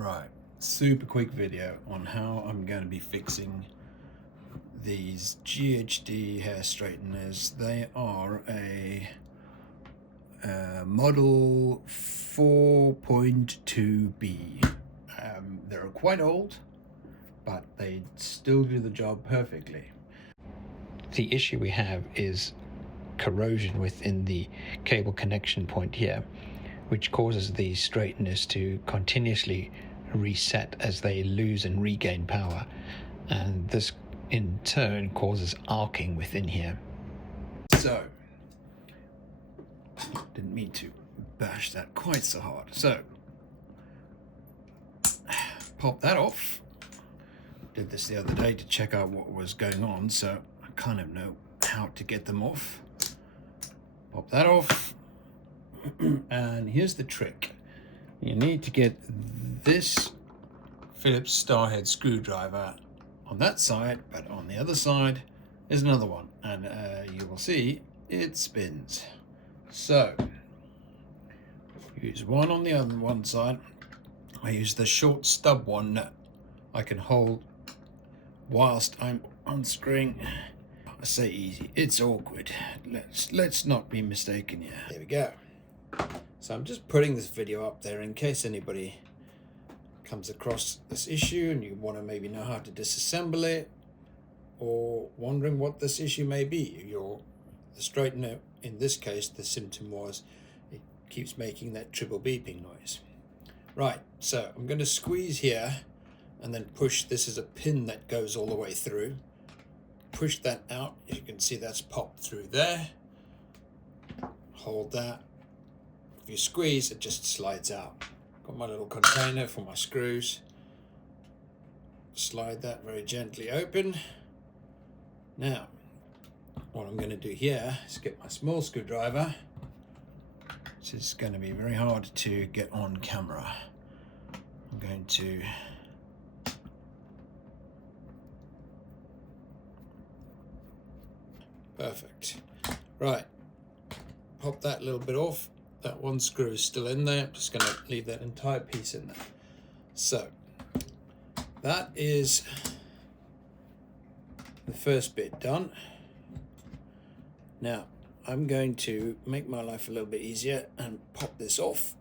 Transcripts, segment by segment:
Right, super quick video on how I'm going to be fixing these GHD hair straighteners. They are a Model 4.2B. They're quite old, but they still do the job perfectly. The issue we have is corrosion within the cable connection point here, which causes the straighteners to continuously reset as they lose and regain power, and this in turn causes arcing within here. So, didn't mean to bash that quite so hard. So, pop that off. Did this the other day to check out what was going on, so I kind of know how to get them off. Pop that off. And here's the trick. You need to get this Phillips Starhead screwdriver on that side, but on the other side is another one, and you will see it spins. So use one on the other one side. I use the short stub one that I can hold whilst I'm unscrewing. I say easy, it's awkward. Let's not be mistaken here. There we go. So I'm just putting this video up there in case anybody comes across this issue and you want to maybe know how to disassemble it, or wondering what this issue may be. The straightener, in this case, the symptom was it keeps making that triple beeping noise. Right, so I'm going to squeeze here and then push. This is a pin that goes all the way through. Push that out. As you can see, that's popped through there. Hold that. If you squeeze, it just slides out. Got my little container for my screws. Slide that very gently open. Now, what I'm going to do here is get my small screwdriver, which is going to be very hard to get on camera. I'm going to perfect. Right, pop that little bit off. That one screw is still in there. I'm just going to leave that entire piece in there. So that is the first bit done. Now I'm going to make my life a little bit easier and pop this off.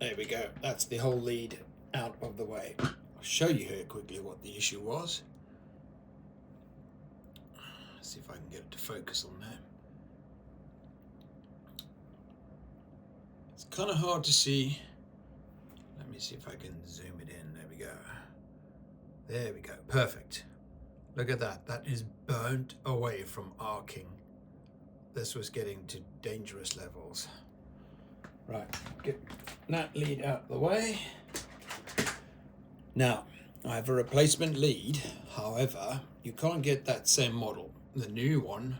There we go. That's the whole lead out of the way. I'll show you here quickly what the issue was. Let's see if I can get it to focus on there. It's kind of hard to see. Let me see if I can zoom it in. There we go. There we go. Perfect. Look at that. That is burnt away from arcing. This was getting to dangerous levels. Right, get that lead out of the way. Now, I have a replacement lead. However, you can't get that same model. The new one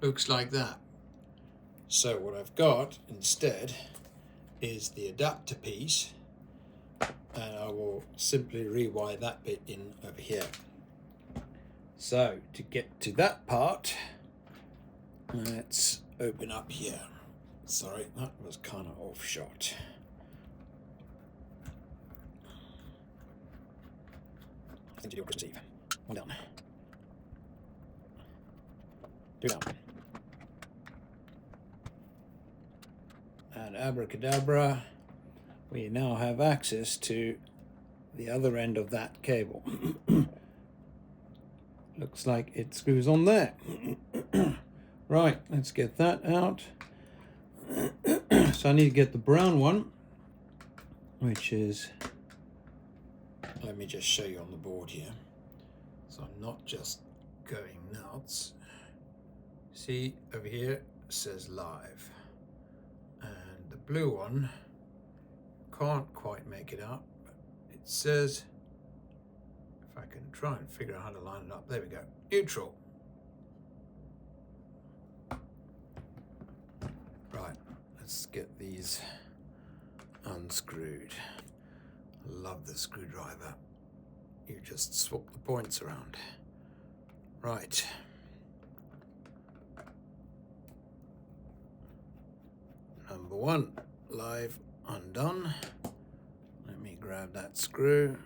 looks like that. So what I've got instead is the adapter piece, and I will simply rewire that bit in over here. So to get to that part, let's open up here. Sorry, that was kind of off shot. Thing to do on Christmas Eve. One down. Two down. And abracadabra, we now have access to the other end of that cable. Looks like it screws on there. Right, let's get that out. So I need to get the brown one, which is, let me just show you on the board here. So I'm not just going nuts. See over here it says live, and the blue one can't quite make it out, but it says, if I can try and figure out how to line it up, there we go, neutral. Right, let's get these unscrewed. I love the screwdriver. You just swap the points around. Right. Number one, live undone. Let me grab that screw.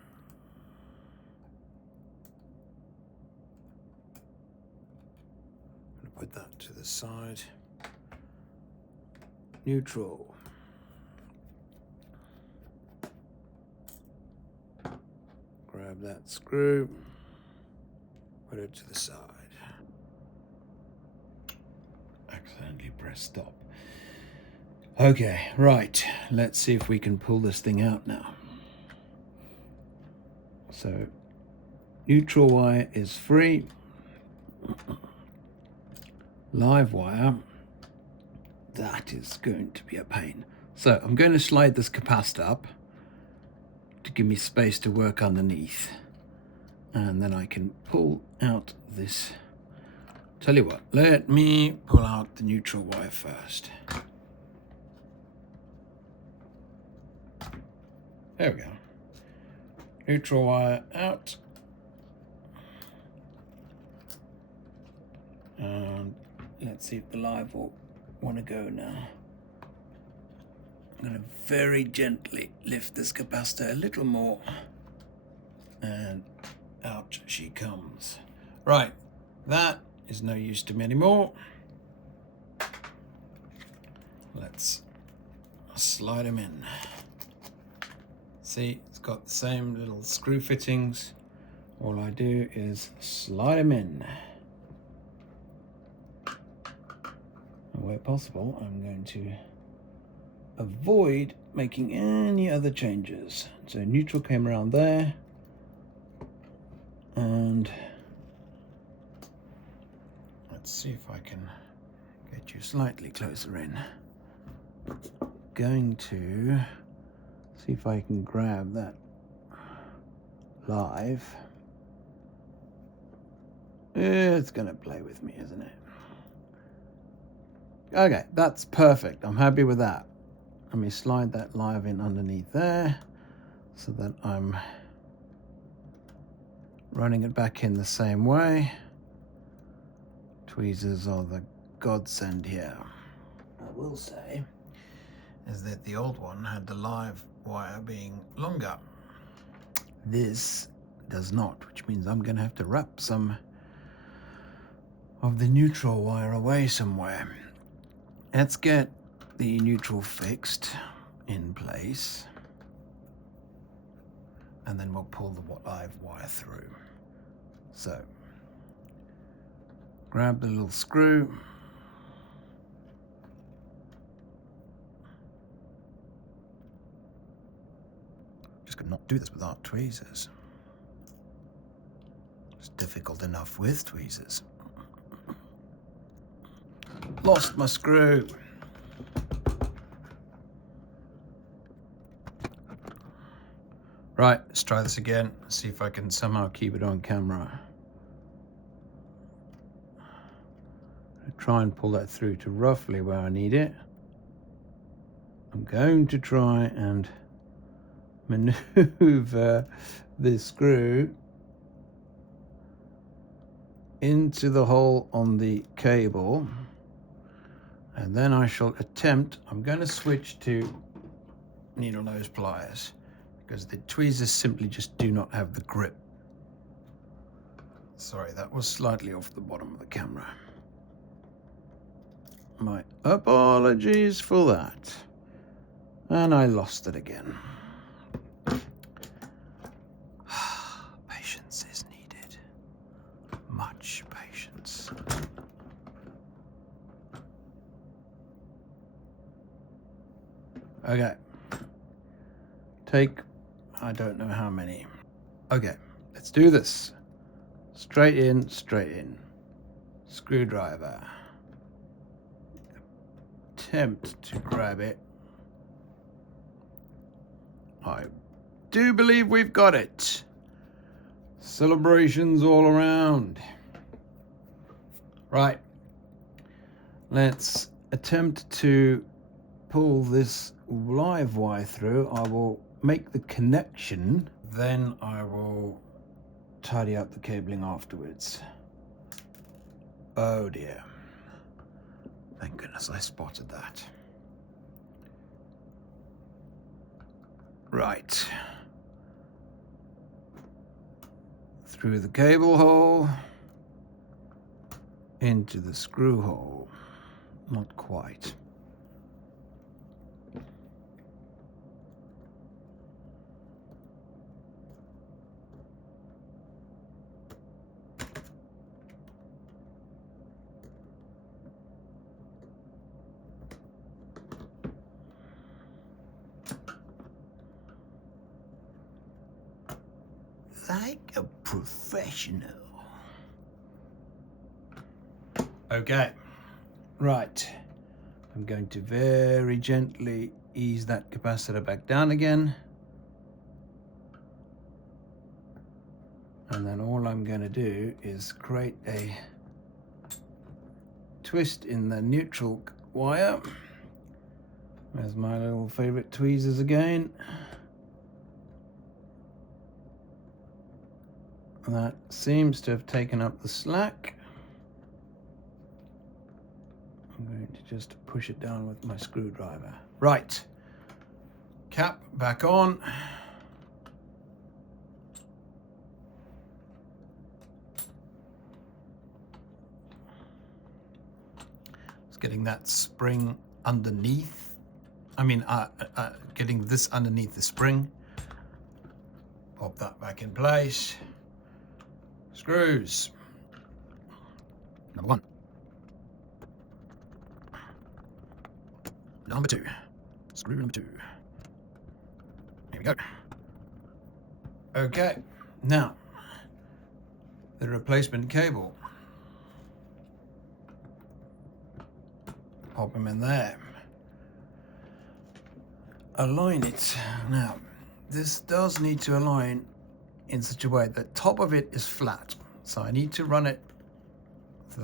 Put that to the side. Neutral. Grab that screw. Put it to the side. Accidentally press stop. Okay, right. Let's see if we can pull this thing out now. So, neutral wire is free. Live wire, that is going to be a pain. So I'm going to slide this capacitor up to give me space to work underneath, and then I can pull out this. Tell you what, let me pull out the neutral wire first. There we go. Neutral wire out. And let's see if the live will want to go now. I'm going to very gently lift this capacitor a little more. And out she comes. Right, that is no use to me anymore. Let's slide them in. See, it's got the same little screw fittings. All I do is slide them in. And where possible, I'm going to avoid making any other changes. So neutral came around there, and let's see if I can get you slightly closer in. Going to see if I can grab that live. It's going to play with me, isn't it? Okay, that's perfect. I'm happy with that. Let me slide that live in underneath there so that I'm running it back in the same way. Tweezers are the godsend here. I will say is that the old one had the live wire being longer. This does not, which means I'm going to have to wrap some of the neutral wire away somewhere. Let's get the neutral fixed in place, and then we'll pull the live wire through. So, grab the little screw. Just could not do this without tweezers. It's difficult enough with tweezers. Lost my screw. Right, let's try this again. See if I can somehow keep it on camera. I'll try and pull that through to roughly where I need it. I'm going to try and maneuver this screw into the hole on the cable. And then I shall attempt, I'm going to switch to needle nose pliers because the tweezers simply just do not have the grip. Sorry, that was slightly off the bottom of the camera. My apologies for that. And I lost it again. Patience is needed. Much patience. Okay. Take, I don't know how many. Okay, let's do this. Straight in, straight in. Screwdriver. Attempt to grab it. I do believe we've got it. Celebrations all around. Right. Let's attempt to pull this live wire through. I will make the connection, then I will tidy up the cabling afterwards. Oh dear. Thank goodness I spotted that. Right. Through the cable hole, into the screw hole. Not quite. Like a professional. Okay, right. I'm going to very gently ease that capacitor back down again. And then all I'm going to do is create a twist in the neutral wire. There's my little favorite tweezers again. That seems to have taken up the slack. I'm going to just push it down with my screwdriver. Right. Cap back on. It's getting that spring underneath. Getting this underneath the spring. Pop that back in place. Screws. Number 1. Number 2. Screw number 2. Here we go. Okay, now the replacement cable. Pop them in there. Align it. Now, this does need to align in such a way that top of it is flat. So I need to run it so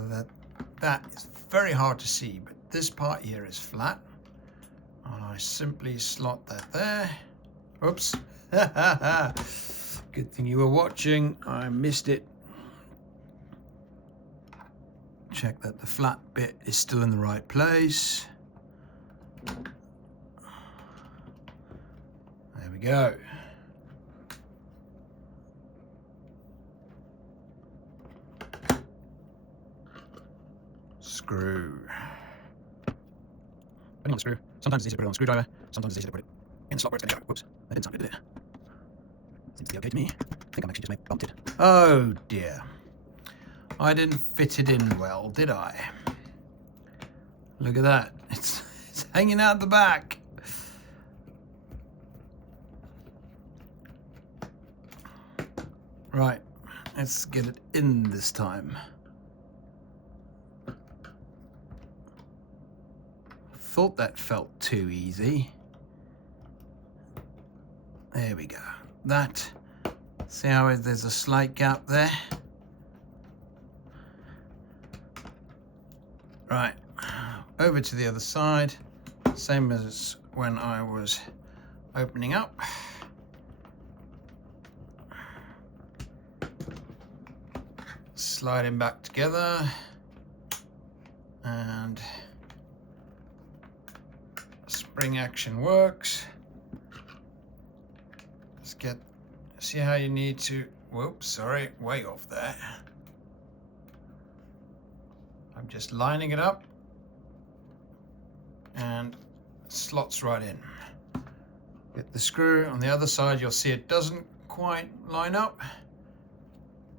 that is very hard to see, but this part here is flat. And I simply slot that there. Oops. Good thing you were watching. I missed it. Check that the flat bit is still in the right place. There we go. Screw. Putting on the screw. Sometimes it's easy to put it on a screwdriver. Sometimes it's easy to put it in the slot where it's going to go. Whoops. That didn't sound good, did it? Seems to be okay to me. I think I'm actually just bumped it. Oh dear. I didn't fit it in well, did I? Look at that. It's hanging out the back. Right. Let's get it in this time. Thought that felt too easy. There we go. That, see how there's a slight gap there? Right, over to the other side, same as when I was opening up. Slide him back together, and spring action works. Let's see how you need to, whoops, sorry, way off there. I'm just lining it up and slots right in. Get the screw on the other side, you'll see it doesn't quite line up.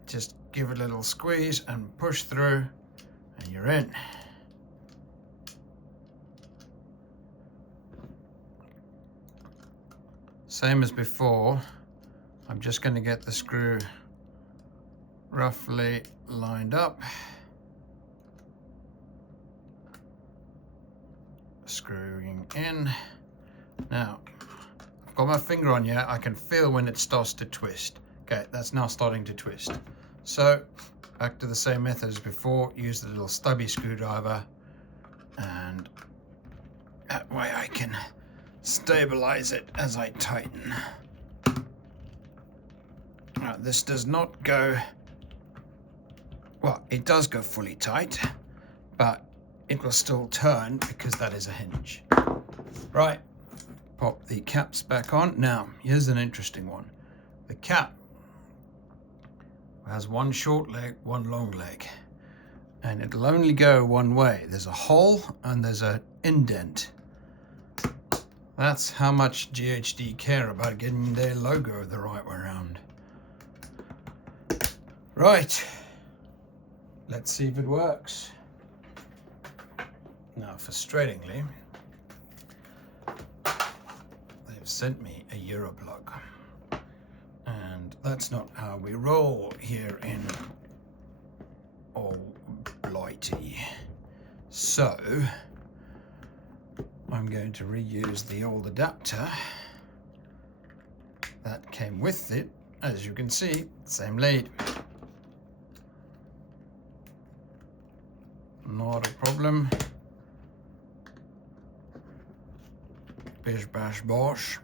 Just give it a little squeeze and push through and you're in. Same as before, I'm just going to get the screw roughly lined up. Screwing in. Now, I've got my finger on here, I can feel when it starts to twist. Okay, that's now starting to twist. So, back to the same method as before, use the little stubby screwdriver, and that way I can stabilize it as I tighten. Now, this does not go, well, it does go fully tight, but it will still turn because that is a hinge. Right, pop the caps back on. Now, here's an interesting one. The cap has one short leg, one long leg, and it'll only go one way. There's a hole and there's an indent. That's how much GHD care about getting their logo the right way around. Right, let's see if it works. Now, frustratingly, they've sent me a Euro plug, and that's not how we roll here in Alblighty. So I'm going to reuse the old adapter that came with it. As you can see, same lead. Not a problem. Bish bash bosh.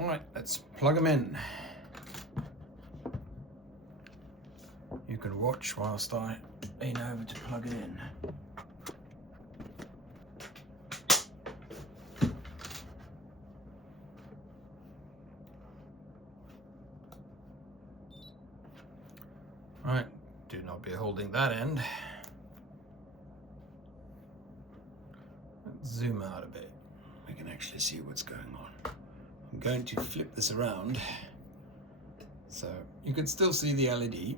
Alright, let's plug them in. You can watch whilst I lean over to plug it in. Alright, do not be holding that end. Let's zoom out a bit. We can actually see what's going on. I'm going to flip this around so you can still see the LED.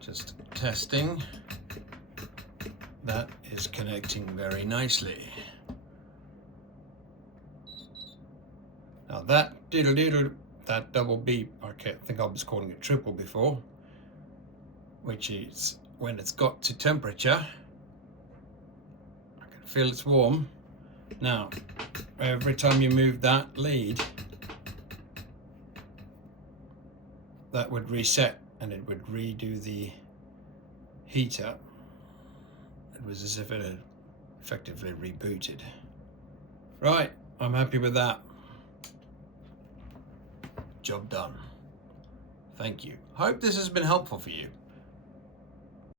Just testing. That is connecting very nicely. Now that diddle-diddle, that double beep, I think I was calling it triple before, which is when it's got to temperature. I can feel it's warm. Now, every time you move that lead, that would reset and it would redo the heater. It was as if it had effectively rebooted. Right, I'm happy with that. Job done. Thank you. Hope this has been helpful for you.